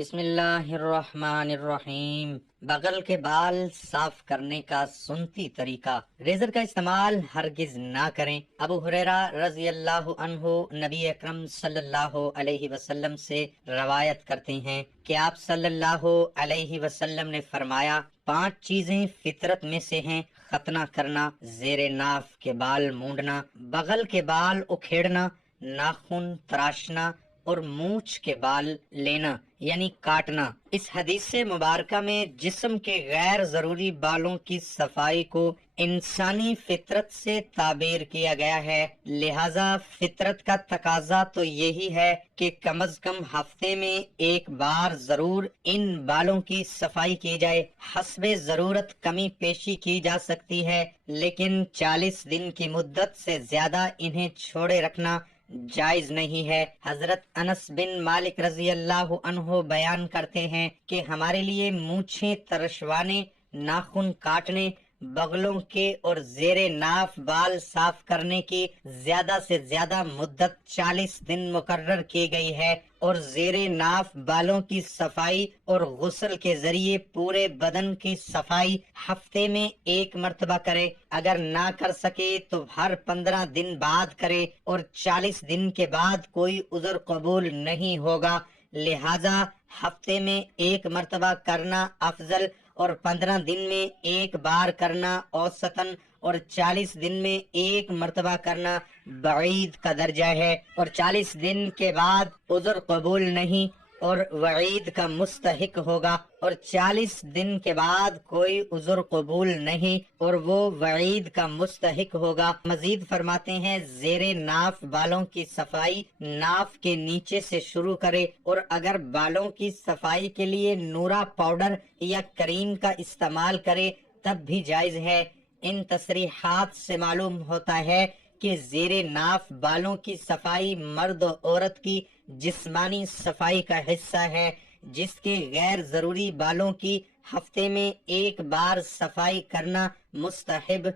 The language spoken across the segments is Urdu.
بسم اللہ الرحمن الرحیم۔ بغل کے بال صاف کرنے کا سنتی طریقہ، ریزر کا استعمال ہرگز نہ کریں۔ ابو ہریرہ رضی اللہ عنہ نبی اکرم صلی اللہ علیہ وسلم سے روایت کرتے ہیں کہ آپ صلی اللہ علیہ وسلم نے فرمایا، 5 چیزیں فطرت میں سے ہیں: ختنہ کرنا، زیر ناف کے بال مونڈنا، بغل کے بال اکھیڑنا، ناخن تراشنا اور مونچھ کے بال لینا یعنی کاٹنا۔ اس حدیث مبارکہ میں جسم کے غیر ضروری بالوں کی صفائی کو انسانی فطرت سے تعبیر کیا گیا ہے، لہذا فطرت کا تقاضا تو یہی ہے کہ کم از کم ہفتے میں ایک بار ضرور ان بالوں کی صفائی کی جائے۔ حسب ضرورت کمی پیشی کی جا سکتی ہے، لیکن 40 دن کی مدت سے زیادہ انہیں چھوڑے رکھنا جائز نہیں ہے۔ حضرت انس بن مالک رضی اللہ عنہ بیان کرتے ہیں کہ ہمارے لیے مونچھیں ترشوانے، ناخن کاٹنے، بغلوں کے اور زیر ناف بال صاف کرنے کی زیادہ سے زیادہ مدت 40 دن مقرر کی گئی ہے، اور زیر ناف بالوں کی صفائی اور غسل کے ذریعے پورے بدن کی صفائی ہفتے میں ایک مرتبہ کرے۔ اگر نہ کر سکے تو ہر 15 دن بعد کرے، اور 40 دن کے بعد کوئی عذر قبول نہیں ہوگا، لہذا ہفتے میں ایک مرتبہ کرنا افضل، اور 15 دن میں ایک بار کرنا اوسطاً، اور 40 دن میں ایک مرتبہ کرنا بعید کا درجہ ہے، اور 40 دن کے بعد عذر قبول نہیں اور وعید کا مستحق ہوگا، اور 40 دن کے بعد کوئی عذر قبول نہیں اور وہ وعید کا مستحق ہوگا۔ مزید فرماتے ہیں، زیر ناف بالوں کی صفائی ناف کے نیچے سے شروع کرے، اور اگر بالوں کی صفائی کے لیے نورا پاؤڈر یا کریم کا استعمال کرے تب بھی جائز ہے۔ ان تصریحات سے معلوم ہوتا ہے کہ زیر ناف بالوں کی صفائی مرد و عورت کی جسمانی صفائی کا حصہ ہے، جس کے غیر ضروری بالوں کی ہفتے میں ایک بار صفائی کرنا مستحب،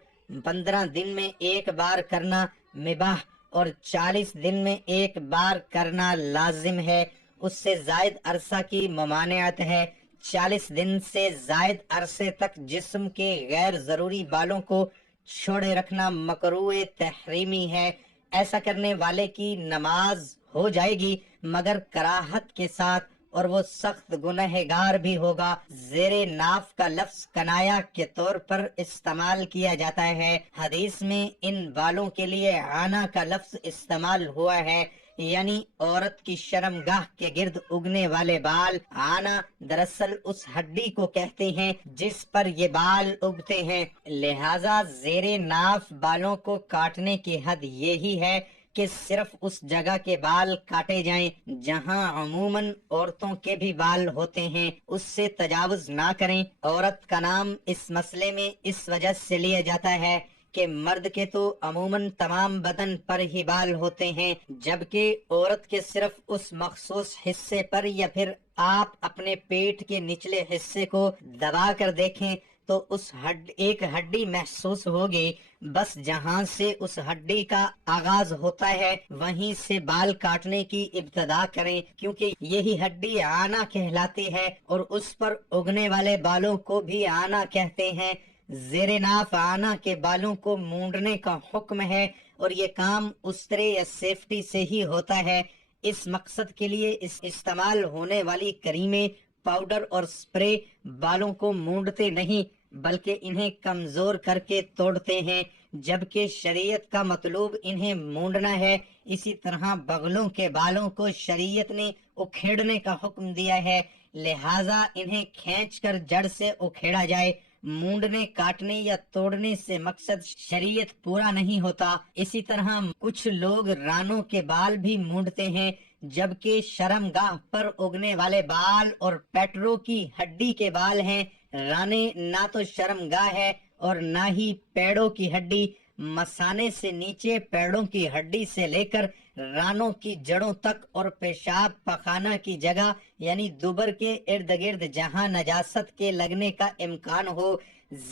15 دن میں ایک بار کرنا مباح اور 40 دن میں ایک بار کرنا لازم ہے۔ اس سے زائد عرصہ کی ممانعت ہے۔ 40 دن سے زائد عرصے تک جسم کے غیر ضروری بالوں کو چھوڑے رکھنا مکروہ تحریمی ہے۔ ایسا کرنے والے کی نماز ہو جائے گی مگر کراہت کے ساتھ، اور وہ سخت گنہگار بھی ہوگا۔ زیر ناف کا لفظ کنایا کے طور پر استعمال کیا جاتا ہے۔ حدیث میں ان بالوں کے لیے عانہ کا لفظ استعمال ہوا ہے، یعنی عورت کی شرمگاہ کے گرد اگنے والے بال۔ عانہ دراصل اس ہڈی کو کہتے ہیں جس پر یہ بال اگتے ہیں، لہذا زیر ناف بالوں کو کاٹنے کی حد یہی ہے کہ صرف اس جگہ کے بال کاٹے جائیں جہاں عموماً عورتوں کے بھی بال ہوتے ہیں، اس سے تجاوز نہ کریں۔ عورت کا نام اس مسئلے میں اس وجہ سے لیا جاتا ہے کہ مرد کے تو عموماً تمام بدن پر ہی بال ہوتے ہیں، جبکہ عورت کے صرف اس مخصوص حصے پر، یا پھر آپ اپنے پیٹ کے نچلے حصے کو دبا کر دیکھیں تو اس ایک ہڈی محسوس ہوگی، بس جہاں سے اس ہڈی کا آغاز ہوتا ہے وہیں سے بال کاٹنے کی ابتدا کریں، کیونکہ یہی ہڈی عانہ کہلاتی ہے، اور اس پر اگنے والے بالوں کو بھی عانہ کہتے ہیں۔ زیر ناف عانہ کے بالوں کو مونڈنے کا حکم ہے، اور یہ کام استرے یا سیفٹی سے ہی ہوتا ہے۔ اس مقصد کے لیے استعمال ہونے والی کریمیں، پاؤڈر اور سپرے بالوں کو مونڈتے نہیں بلکہ انہیں کمزور کر کے توڑتے ہیں، جبکہ شریعت کا مطلوب انہیں مونڈنا ہے۔ اسی طرح بغلوں کے بالوں کو شریعت نے اکھیڑنے کا حکم دیا ہے، لہذا انہیں کھینچ کر جڑ سے اکھیڑا جائے۔ مونڈنے، کاٹنے یا توڑنے سے مقصد شریعت پورا نہیں ہوتا۔ اسی طرح کچھ لوگ رانوں کے بال بھی مونڈتے ہیں، جبکہ شرمگاہ پر اگنے والے بال اور پیٹرو کی ہڈی کے بال ہیں۔ رانے نہ تو شرمگاہ ہے اور نہ ہی پیڑوں کی ہڈی۔ مثانے سے نیچے پیڑوں کی ہڈی سے لے کر رانوں کی جڑوں تک، اور پیشاب پخانہ کی جگہ یعنی دوبر کے ارد گرد جہاں نجاست کے لگنے کا امکان ہو،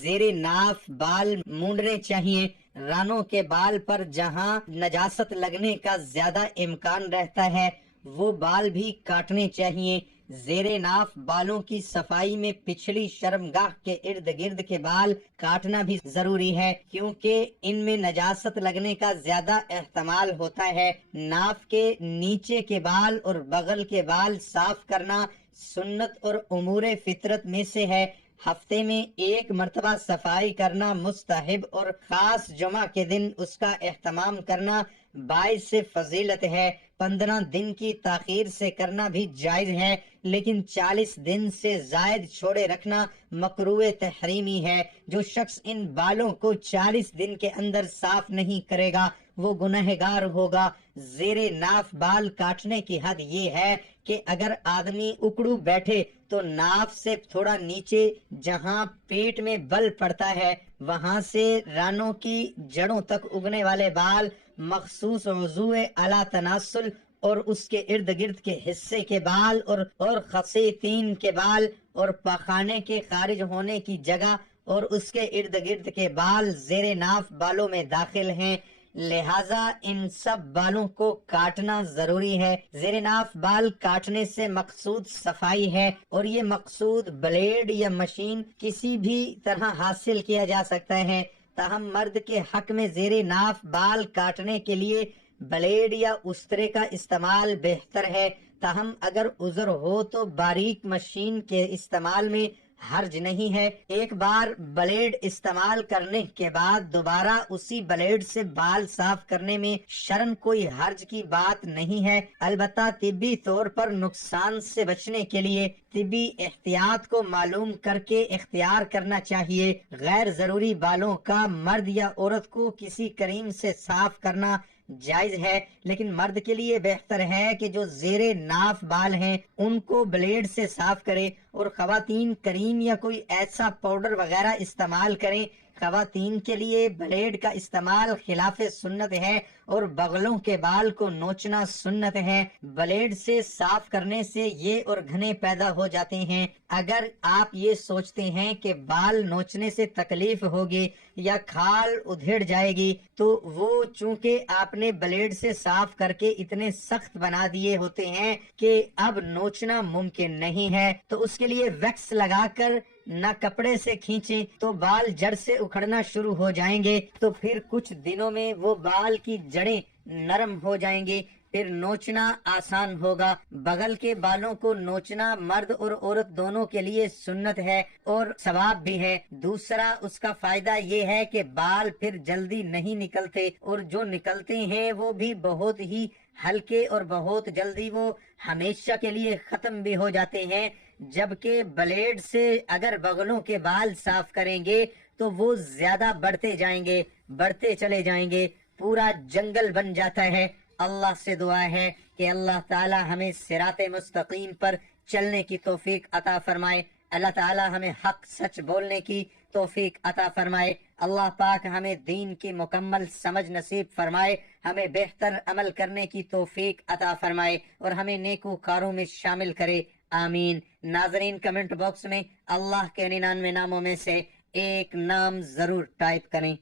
زیر ناف بال مونڈنے چاہیے۔ رانوں کے بال پر جہاں نجاست لگنے کا زیادہ امکان رہتا ہے وہ بال بھی کاٹنے چاہیے۔ زیر ناف بالوں کی صفائی میں پچھلی شرمگاہ کے ارد گرد کے بال کاٹنا بھی ضروری ہے، کیونکہ ان میں نجاست لگنے کا زیادہ احتمال ہوتا ہے۔ ناف کے نیچے کے بال اور بغل کے بال صاف کرنا سنت اور امور فطرت میں سے ہے۔ ہفتے میں ایک مرتبہ صفائی کرنا مستحب اور خاص جمعہ کے دن اس کا اہتمام کرنا باعث فضیلت ہے۔ 15 دن کی تاخیر سے کرنا بھی جائز ہے، لیکن 40 دن سے زائد چھوڑے رکھنا مکروہ تحریمی ہے۔ جو شخص ان بالوں کو 40 دن کے اندر صاف نہیں کرے گا وہ گنہگار ہوگا۔ زیر ناف بال کاٹنے کی حد یہ ہے کہ اگر آدمی اکڑو بیٹھے تو ناف سے تھوڑا نیچے جہاں پیٹ میں بل پڑتا ہے وہاں سے رانوں کی جڑوں تک اگنے والے بال مخصوص عضو اعلی تناسل اور اس کے ارد گرد کے حصے کے بال اور خصیتین کے بال اور پاخانے کے خارج ہونے کی جگہ اور اس کے ارد گرد کے بال زیر ناف بالوں میں داخل ہیں، لہذا ان سب بالوں کو کاٹنا ضروری ہے۔ زیر ناف بال کاٹنے سے مقصود صفائی ہے، اور یہ مقصود بلیڈ یا مشین کسی بھی طرح حاصل کیا جا سکتا ہے۔ تاہم مرد کے حق میں زیر ناف بال کاٹنے کے لیے بلیڈ یا استرے کا استعمال بہتر ہے۔ تاہم اگر عذر ہو تو باریک مشین کے استعمال میں حرج نہیں ہے۔ ایک بار بلیڈ استعمال کرنے کے بعد دوبارہ اسی بلیڈ سے بال صاف کرنے میں شرعاً کوئی حرج کی بات نہیں ہے، البتہ طبی طور پر نقصان سے بچنے کے لیے طبی احتیاط کو معلوم کر کے اختیار کرنا چاہیے۔ غیر ضروری بالوں کا مرد یا عورت کو کسی کریم سے صاف کرنا جائز ہے، لیکن مرد کے لیے بہتر ہے کہ جو زیر ناف بال ہیں ان کو بلیڈ سے صاف کرے، اور خواتین کریم یا کوئی ایسا پاؤڈر وغیرہ استعمال کریں۔ خواتین کے لیے بلیڈ کا استعمال خلاف سنت ہے اور بغلوں کے بال کو نوچنا سنت ہے۔ بلیڈ سے صاف کرنے سے یہ اور گھنے پیدا ہو جاتے ہیں۔ اگر آپ یہ سوچتے ہیں کہ بال نوچنے سے تکلیف ہوگی یا کھال ادھڑ جائے گی تو وہ چونکہ آپ نے بلیڈ سے صاف کر کے اتنے سخت بنا دیے ہوتے ہیں کہ اب نوچنا ممکن نہیں ہے، تو اس کے لیے ویکس لگا کر نہ کپڑے سے کھینچیں تو بال جڑ سے اکھڑنا شروع ہو جائیں گے، تو پھر کچھ دنوں میں وہ بال کی جڑیں نرم ہو جائیں گے، پھر نوچنا آسان ہوگا۔ بغل کے بالوں کو نوچنا مرد اور عورت دونوں کے لیے سنت ہے اور ثواب بھی ہے۔ دوسرا اس کا فائدہ یہ ہے کہ بال پھر جلدی نہیں نکلتے، اور جو نکلتے ہیں وہ بھی بہت ہی ہلکے اور بہت جلدی وہ ہمیشہ کے لیے ختم بھی ہو جاتے ہیں، جبکہ بلیڈ سے اگر بغلوں کے بال صاف کریں گے تو وہ زیادہ بڑھتے چلے جائیں گے، پورا جنگل بن جاتا ہے۔ اللہ سے دعا ہے کہ اللہ تعالی ہمیں صراط مستقیم پر چلنے کی توفیق عطا فرمائے، اللہ تعالی ہمیں حق سچ بولنے کی توفیق عطا فرمائے، اللہ پاک ہمیں دین کی مکمل سمجھ نصیب فرمائے، ہمیں بہتر عمل کرنے کی توفیق عطا فرمائے اور ہمیں نیکوکاروں میں شامل کرے، آمین۔ ناظرین کمنٹ باکس میں اللہ کے 99 ناموں میں سے ایک نام ضرور ٹائپ کریں۔